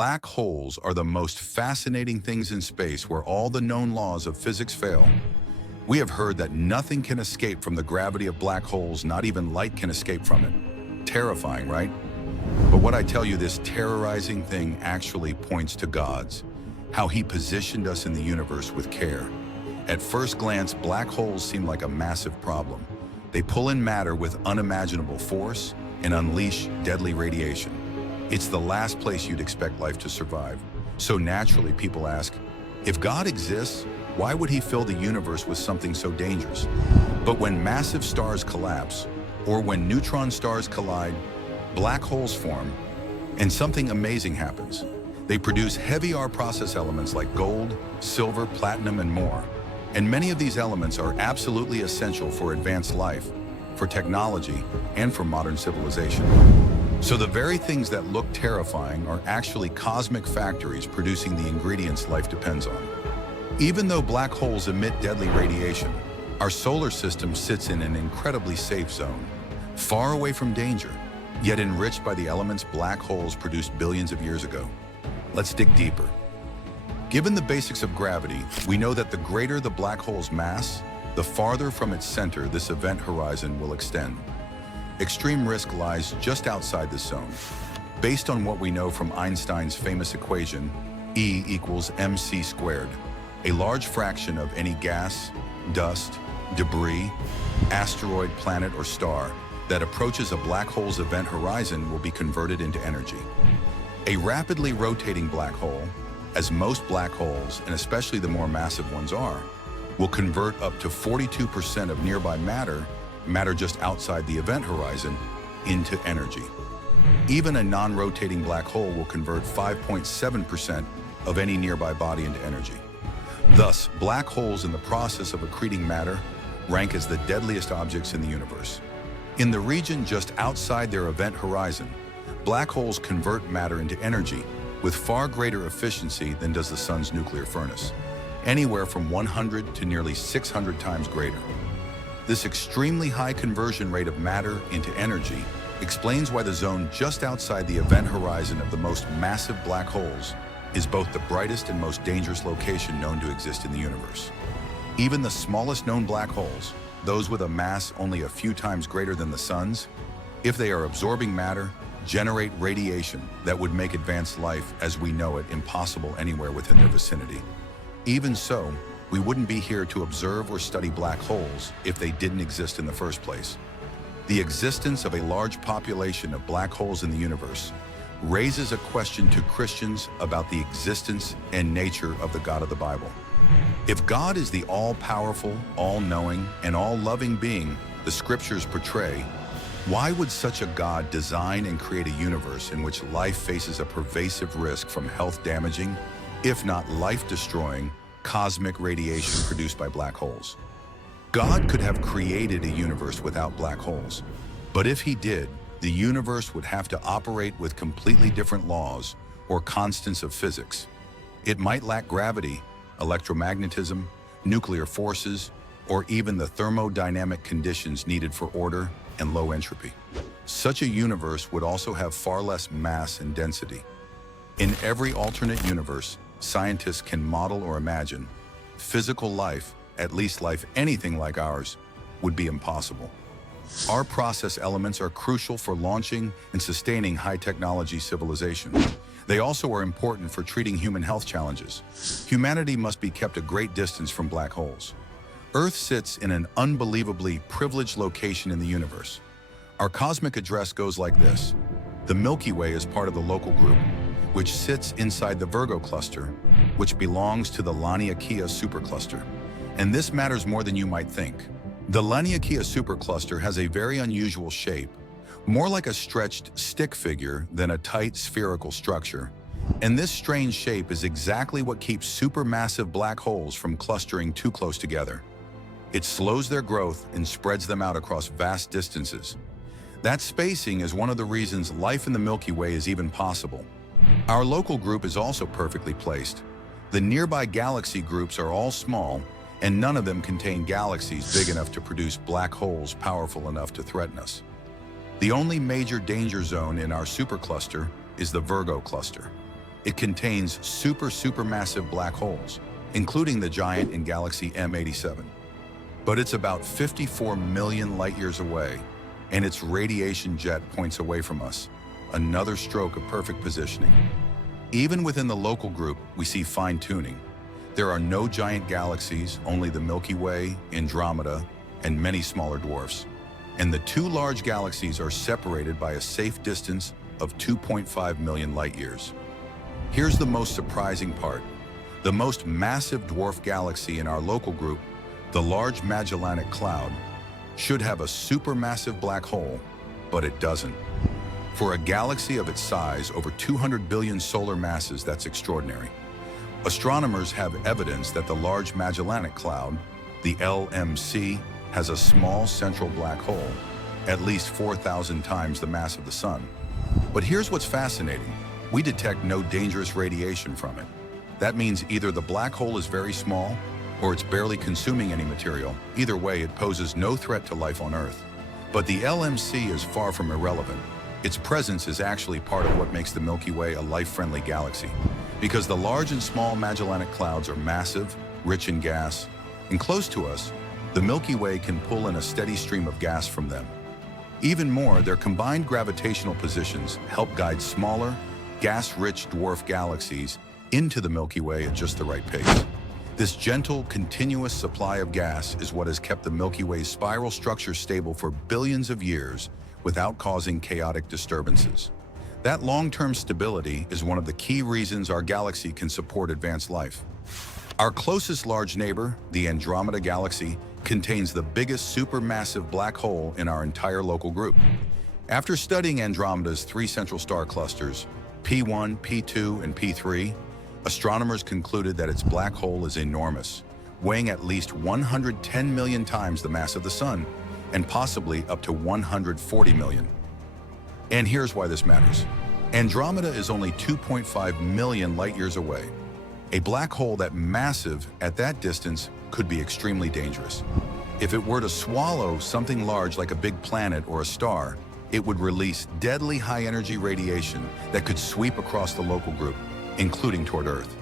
Black holes are the most fascinating things in space where all the known laws of physics fail. We have heard that nothing can escape from the gravity of black holes, not even light can escape from it. Terrifying, right? But what I tell you, this terrorizing thing actually points to God's, how He positioned us in the universe with care. At first glance, black holes seem like a massive problem. They pull in matter with unimaginable force and unleash deadly radiation. It's the last place you'd expect life to survive. So naturally, people ask, if God exists, why would He fill the universe with something so dangerous? But when massive stars collapse, or when neutron stars collide, black holes form, and something amazing happens. They produce heavy R process elements like gold, silver, platinum, and more. And many of these elements are absolutely essential for advanced life, for technology, and for modern civilization. So the very things that look terrifying are actually cosmic factories producing the ingredients life depends on. Even though black holes emit deadly radiation, our solar system sits in an incredibly safe zone, far away from danger, yet enriched by the elements black holes produced billions of years ago. Let's dig deeper. Given the basics of gravity, we know that the greater the black hole's mass, the farther from its center this event horizon will extend. Extreme risk lies just outside this zone. Based on what we know from Einstein's famous equation, E equals mc squared, a large fraction of any gas, dust, debris, asteroid, planet, or star that approaches a black hole's event horizon will be converted into energy. A rapidly rotating black hole, as most black holes, and especially the more massive ones are, will convert up to 42% of nearby matter just outside the event horizon, into energy. Even a non-rotating black hole will convert 5.7% of any nearby body into energy. Thus, black holes in the process of accreting matter rank as the deadliest objects in the universe. In the region just outside their event horizon, black holes convert matter into energy with far greater efficiency than does the sun's nuclear furnace, anywhere from 100 to nearly 600 times greater. This extremely high conversion rate of matter into energy explains why the zone just outside the event horizon of the most massive black holes is both the brightest and most dangerous location known to exist in the universe. Even the smallest known black holes, those with a mass only a few times greater than the sun's, if they are absorbing matter, generate radiation that would make advanced life as we know it impossible anywhere within their vicinity. Even so, we wouldn't be here to observe or study black holes if they didn't exist in the first place. The existence of a large population of black holes in the universe raises a question to Christians about the existence and nature of the God of the Bible. If God is the all-powerful, all-knowing, and all-loving being the scriptures portray, why would such a God design and create a universe in which life faces a pervasive risk from health-damaging, if not life-destroying, cosmic radiation produced by black holes? God could have created a universe without black holes, but if He did, the universe would have to operate with completely different laws or constants of physics. It might lack gravity, electromagnetism, nuclear forces, or even the thermodynamic conditions needed for order and low entropy. Such a universe would also have far less mass and density. In every alternate universe, scientists can model or imagine, physical life, at least life anything like ours, would be impossible. Our process elements are crucial for launching and sustaining high-technology civilization. They also are important for treating human health challenges. Humanity must be kept a great distance from black holes. Earth sits in an unbelievably privileged location in the universe. Our cosmic address goes like this. The Milky Way is part of the Local Group, which sits inside the Virgo cluster, which belongs to the Laniakea supercluster. And this matters more than you might think. The Laniakea supercluster has a very unusual shape, more like a stretched stick figure than a tight spherical structure. And this strange shape is exactly what keeps supermassive black holes from clustering too close together. It slows their growth and spreads them out across vast distances. That spacing is one of the reasons life in the Milky Way is even possible. Our Local Group is also perfectly placed. The nearby galaxy groups are all small, and none of them contain galaxies big enough to produce black holes powerful enough to threaten us. The only major danger zone in our supercluster is the Virgo cluster. It contains supermassive black holes, including the giant in galaxy M87. But it's about 54 million light-years away, and its radiation jet points away from us, another stroke of perfect positioning. Even within the local group, we see fine-tuning. There are no giant galaxies, only the Milky Way, Andromeda, and many smaller dwarfs. And the two large galaxies are separated by a safe distance of 2.5 million light-years. Here's the most surprising part. The most massive dwarf galaxy in our local group, the Large Magellanic Cloud, should have a supermassive black hole, but it doesn't. For a galaxy of its size, over 200 billion solar masses, that's extraordinary. Astronomers have evidence that the Large Magellanic Cloud, the LMC, has a small central black hole, at least 4,000 times the mass of the Sun. But here's what's fascinating. We detect no dangerous radiation from it. That means either the black hole is very small, or it's barely consuming any material. Either way, it poses no threat to life on Earth. But the LMC is far from irrelevant. Its presence is actually part of what makes the Milky Way a life-friendly galaxy. Because the large and small Magellanic Clouds are massive, rich in gas, and close to us, the Milky Way can pull in a steady stream of gas from them. Even more, their combined gravitational positions help guide smaller, gas-rich dwarf galaxies into the Milky Way at just the right pace. This gentle, continuous supply of gas is what has kept the Milky Way's spiral structure stable for billions of years without causing chaotic disturbances. That long-term stability is one of the key reasons our galaxy can support advanced life. Our closest large neighbor, the Andromeda Galaxy, contains the biggest supermassive black hole in our entire local group. After studying Andromeda's three central star clusters, P1, P2, and P3, astronomers concluded that its black hole is enormous, weighing at least 110 million times the mass of the Sun, and possibly up to 140 million. And here's why this matters. Andromeda is only 2.5 million light-years away. A black hole that massive at that distance could be extremely dangerous. If it were to swallow something large like a big planet or a star, it would release deadly high-energy radiation that could sweep across the local group, including toward Earth.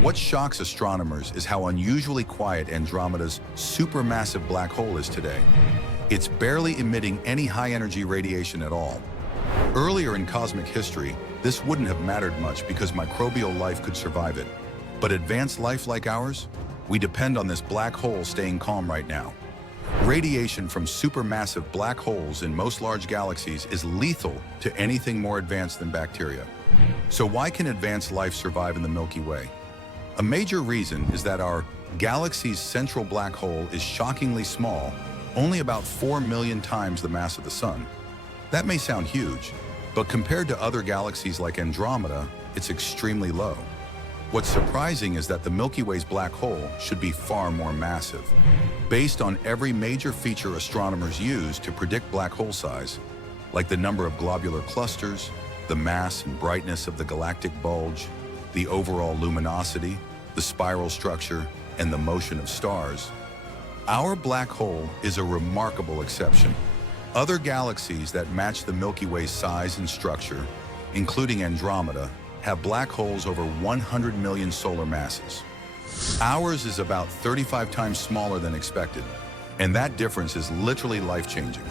What shocks astronomers is how unusually quiet Andromeda's supermassive black hole is today. It's barely emitting any high-energy radiation at all. Earlier in cosmic history, this wouldn't have mattered much because microbial life could survive it. But advanced life like ours, we depend on this black hole staying calm right now. Radiation from supermassive black holes in most large galaxies is lethal to anything more advanced than bacteria. So why can advanced life survive in the Milky Way? A major reason is that our galaxy's central black hole is shockingly small, only about 4 million times the mass of the Sun. That may sound huge, but compared to other galaxies like Andromeda, it's extremely low. What's surprising is that the Milky Way's black hole should be far more massive. Based on every major feature astronomers use to predict black hole size, like the number of globular clusters, the mass and brightness of the galactic bulge, the overall luminosity, the spiral structure, and the motion of stars, our black hole is a remarkable exception. Other galaxies that match the Milky Way's size and structure, including Andromeda, have black holes over 100 million solar masses. Ours is about 35 times smaller than expected, and that difference is literally life-changing.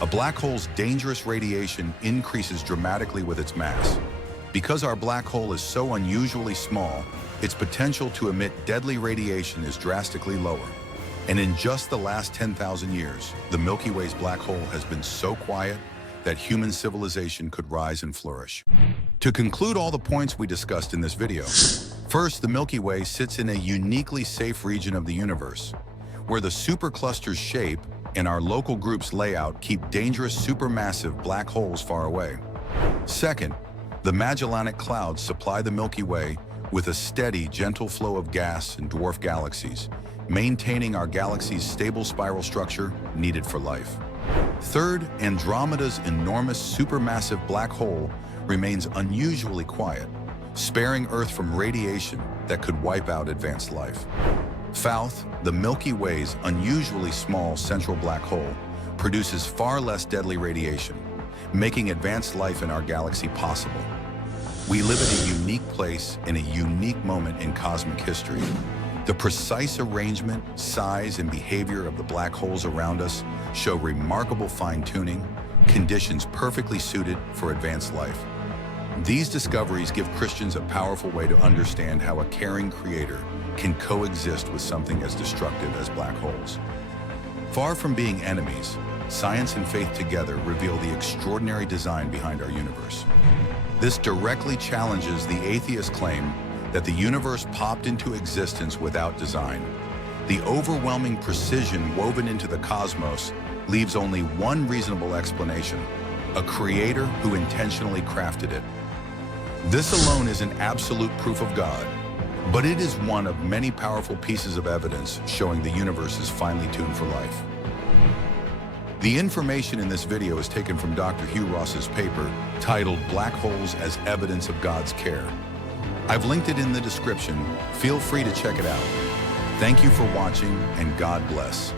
A black hole's dangerous radiation increases dramatically with its mass. Because our black hole is so unusually small, its potential to emit deadly radiation is drastically lower. And in just the last 10,000 years, the Milky Way's black hole has been so quiet that human civilization could rise and flourish. To conclude all the points we discussed in this video, first, the Milky Way sits in a uniquely safe region of the universe, where the supercluster's shape and our local group's layout keep dangerous supermassive black holes far away. Second, the Magellanic Clouds supply the Milky Way with a steady, gentle flow of gas and dwarf galaxies, maintaining our galaxy's stable spiral structure needed for life. Third, Andromeda's enormous supermassive black hole remains unusually quiet, sparing Earth from radiation that could wipe out advanced life. Fourth, the Milky Way's unusually small central black hole produces far less deadly radiation, making advanced life in our galaxy possible. We live at a unique place in a unique moment in cosmic history. The precise arrangement, size, and behavior of the black holes around us show remarkable fine-tuning, conditions perfectly suited for advanced life. These discoveries give Christians a powerful way to understand how a caring creator can coexist with something as destructive as black holes. Far from being enemies, science and faith together reveal the extraordinary design behind our universe. This directly challenges the atheist claim that the universe popped into existence without design. The overwhelming precision woven into the cosmos leaves only one reasonable explanation: a creator who intentionally crafted it. This alone isn't absolute proof of God, but it is one of many powerful pieces of evidence showing the universe is finely tuned for life. The information in this video is taken from Dr. Hugh Ross's paper titled "Black Holes as Evidence of God's Care." I've linked it in the description. Feel free to check it out. Thank you for watching, and God bless.